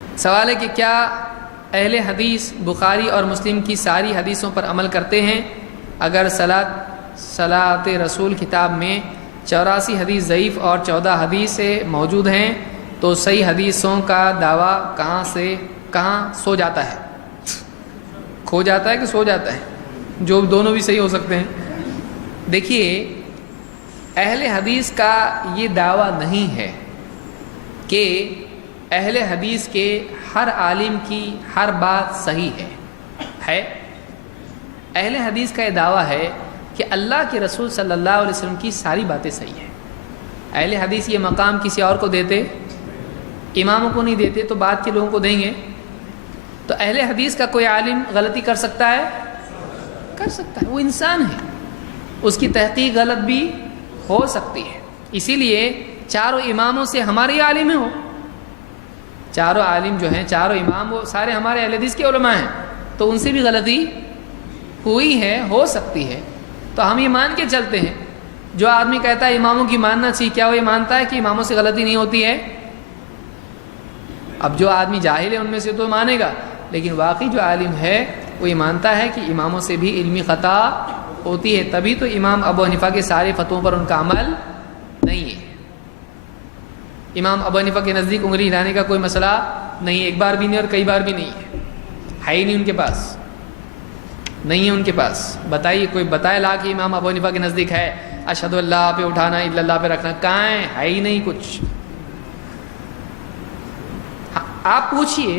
سوال ہے کہ کیا اہل حدیث بخاری اور مسلم کی ساری حدیثوں پر عمل کرتے ہیں؟ اگر صلاۃ رسول کتاب میں 84 حدیث ضعیف اور 14 حدیثیں موجود ہیں تو صحیح حدیثوں کا دعویٰ کہاں سو جاتا ہے؟ کھو جاتا ہے کہ سو جاتا ہے؟ جو دونوں بھی صحیح ہو سکتے ہیں۔ دیکھیے، اہل حدیث کا یہ دعویٰ نہیں ہے کہ اہل حدیث کے ہر عالم کی ہر بات صحیح ہے۔ اہل حدیث کا یہ دعویٰ ہے کہ اللہ کے رسول صلی اللہ علیہ وسلم کی ساری باتیں صحیح ہیں۔ اہل حدیث یہ مقام کسی اور کو دیتے؟ اماموں کو نہیں دیتے تو بعد کے لوگوں کو دیں گے۔ تو اہل حدیث کا کوئی عالم غلطی کر سکتا ہے؟ کر سکتا ہے، وہ انسان ہے، اس کی تحقیق غلط بھی ہو سکتی ہے۔ اسی لیے چاروں اماموں سے ہمارے عالم ہو، چاروں عالم جو ہیں، چاروں امام، وہ سارے ہمارے اہل حدیث کے علماء ہیں، تو ان سے بھی غلطی ہوئی ہے، ہو سکتی ہے، تو ہم یہ مان کے چلتے ہیں۔ جو آدمی کہتا ہے اماموں کی ماننا چاہیے، کیا وہ یہ مانتا ہے کہ اماموں سے غلطی نہیں ہوتی ہے؟ اب جو آدمی جاہل ہے ان میں سے تو مانے گا، لیکن واقعی جو عالم ہے وہ یہ مانتا ہے کہ اماموں سے بھی علمی خطا ہوتی ہے، تبھی تو امام ابو حنیفہ کے سارے فتووں پر ان کا عمل نہیں ہے۔ امام ابو حنیفہ کے نزدیک انگلی ہلانے کا کوئی مسئلہ نہیں، ایک بار بھی نہیں اور کئی بار بھی نہیں ہے ہی نہیں ان کے پاس، نہیں ہے ان کے پاس۔ بتائیے، کوئی بتائے لا کہ امام ابو حنیفہ کے نزدیک ہے اشہد اللہ پہ اٹھانا، الا اللہ پہ رکھنا، کہاں ہے ہی نہیں کچھ۔ آپ پوچھئے،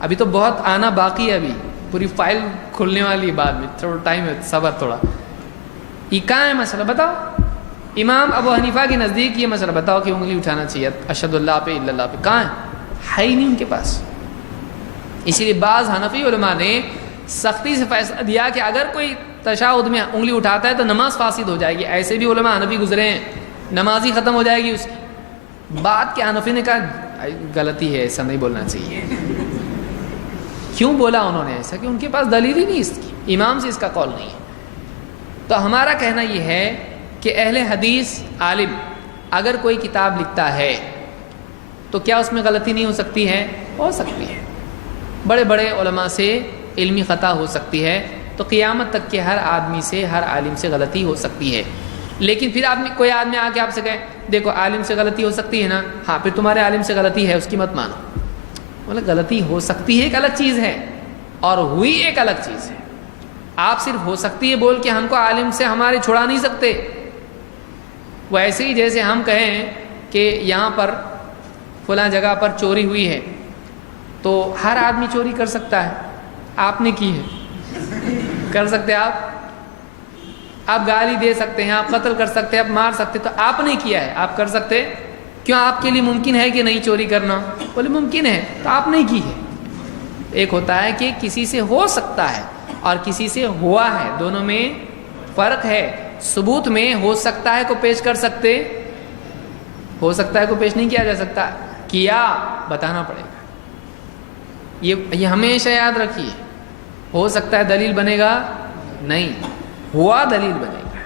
ابھی تو بہت آنا باقی ہے، ابھی پوری فائل کھلنے والی ہے بعد میں، تھوڑا ٹائم ہے، صبر تھوڑا۔ یہ کہاں ہے مسئلہ بتاؤ؟ امام ابو حنیفہ کے نزدیک یہ مسئلہ بتاؤ کہ انگلی اٹھانا چاہیے اشہد اللہ پہ الا اللہ پہ، کہاں ہے ہی نہیں ان کے پاس۔ اسی لیے بعض حنفی علماء نے سختی سے فیصلہ دیا کہ اگر کوئی تشہد میں انگلی اٹھاتا ہے تو نماز فاسد ہو جائے گی۔ ایسے بھی علماء حنفی گزرے ہیں، نماز ہی ختم ہو جائے گی اس کی۔ بات کے حنفی نے کہا غلطی ہے، ایسا نہیں بولنا چاہیے۔ کیوں بولا انہوں نے ایسا؟ کہ ان کے پاس دلیل ہی نہیں اس کی، امام سے اس کا قول نہیں ہے۔ تو ہمارا کہنا یہ ہے کہ اہل حدیث عالم اگر کوئی کتاب لکھتا ہے تو کیا اس میں غلطی نہیں ہو سکتی ہے؟ ہو سکتی ہے، بڑے بڑے علماء سے علمی خطا ہو سکتی ہے، تو قیامت تک کے ہر آدمی سے، ہر عالم سے غلطی ہو سکتی ہے۔ لیکن پھر کوئی آدمی آ کے آپ سے کہے دیکھو عالم سے غلطی ہو سکتی ہے نا، ہاں پھر تمہارے عالم سے غلطی ہے، اس کی مت مانو۔ مطلب غلطی ہو سکتی ہے ایک الگ چیز ہے، اور ہوئی ایک الگ چیز ہے۔ آپ صرف ہو سکتی ہے بول کے ہم کو عالم سے ہمارے چھڑا نہیں سکتے۔ وہ ایسے ہی جیسے ہم کہیں کہ یہاں پر فلاں جگہ پر چوری ہوئی ہے تو ہر آدمی چوری کر سکتا ہے، آپ نے کی ہے، کر سکتے آپ گالی دے سکتے ہیں، آپ قتل کر سکتے ہیں، آپ مار سکتے، تو آپ نے کیا ہے، آپ کر سکتے؟ کیوں آپ کے لیے ممکن ہے کہ نہیں چوری کرنا؟ بولے ممکن ہے، تو آپ نے کی ہے۔ ایک ہوتا ہے کہ کسی سے ہو سکتا ہے اور کسی سے ہوا ہے، دونوں میں فرق ہے۔ ثبوت میں ہو سکتا ہے کو پیش کر سکتے، ہو سکتا ہے کو پیش نہیں کیا جا سکتا، کیا بتانا پڑے گا۔ یہ ہمیشہ یاد رکھیے، ہو سکتا ہے دلیل بنے گا نہیں، ہوا دلیل بنے گا۔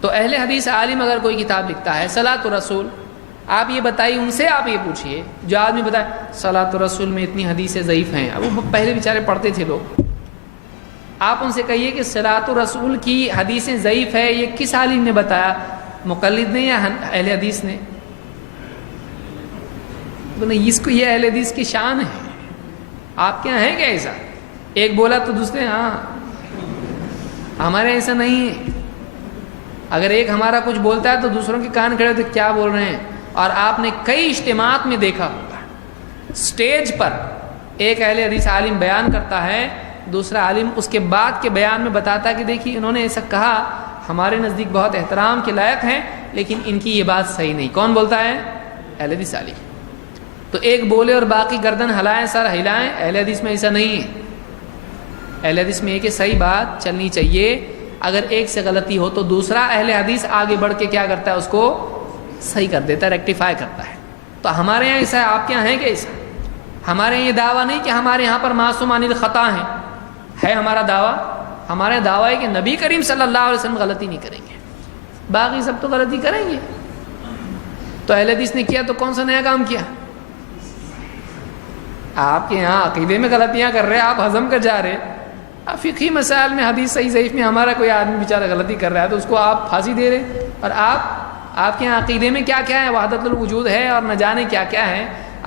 تو اہل حدیث عالم اگر کوئی کتاب لکھتا ہے صلاۃ الرسول، آپ یہ بتائیے، ان سے آپ یہ پوچھئے، جو آدمی بتائے صلاۃ الرسول میں اتنی حدیثیں ضعیف ہیں، اب وہ پہلے بیچارے پڑھتے تھے لوگ، آپ ان سے کہیے کہ صلاۃ الرسول کی حدیثیں ضعیف ہے، یہ کس عالم نے بتایا؟ مقلد نے یا اہل حدیث نے؟ اس کو یہ اہل حدیث کی شان ہے۔ آپ کے یہاں ہے کیا ایسا؟ ایک بولا تو دوسرے ہاں، ہمارے ایسا نہیں ہے۔ اگر ایک ہمارا کچھ بولتا ہے تو دوسروں کے کان کھڑے ہوتے کیا بول رہے ہیں۔ اور آپ نے کئی اجتماعات میں دیکھا ہوگا، سٹیج پر ایک اہل حدیث عالم بیان کرتا ہے، دوسرا عالم اس کے بعد کے بیان میں بتاتا ہے کہ دیکھیے انہوں نے ایسا کہا، ہمارے نزدیک بہت احترام کے لائق ہیں، لیکن ان کی یہ بات صحیح نہیں۔ کون بولتا ہے؟ اہل حدیث عالم۔ تو ایک بولے اور باقی گردن ہلائیں، سر ہلائیں، اہل حدیث میں ایسا نہیں ہے۔ اہل حدیث میں یہ کہ صحیح بات چلنی چاہیے، اگر ایک سے غلطی ہو تو دوسرا اہل حدیث آگے بڑھ کے کیا کرتا ہے؟ اس کو صحیح کر دیتا ہے، ریکٹیفائی کرتا ہے۔ تو ہمارے یہاں ایسا ہے، آپ کے یہاں ہے کہ ایسا؟ ہمارے یہاں یہ دعویٰ نہیں کہ ہمارے یہاں پر معصوم عن الخطا ہے ہمارا دعویٰ۔ ہمارا دعویٰ ہے کہ نبی کریم صلی اللہ علیہ وسلم غلطی نہیں کریں گے، باقی سب تو غلطی کریں گے۔ تو اہل حدیث نے کیا تو کون سا نیا کام کیا؟ آپ کے یہاں عقیدے میں غلطیاں کر رہے ہیں، آپ ہضم کر جا رہے، آپ فقہی مسائل میں حدیث صحیح ضعیف میں ہمارا کوئی آدمی بیچارہ غلطی کر رہا ہے تو اس کو آپ پھانسی دے رہے، اور آپ کے یہاں عقیدے میں کیا کیا ہے، وحدت الوجود ہے اور نہ جانے کیا کیا ہے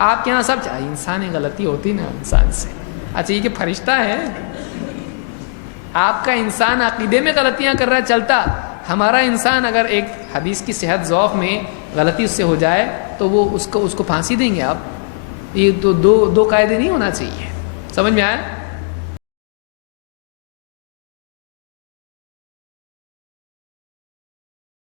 آپ کے یہاں سب انسانی غلطی ہوتی نا انسان سے. اچھا یہ کہ فرشتہ ہے، آپ کا انسان عقیدے میں غلطیاں کر رہا ہے چلتا، ہمارا انسان اگر ایک حدیث کی صحت ذوق میں غلطی اس سے ہو جائے تو وہ اس کو پھانسی دیں گے آپ؟ یہ تو دو قاعدے نہیں ہونا چاہیے. سمجھ میں آیا؟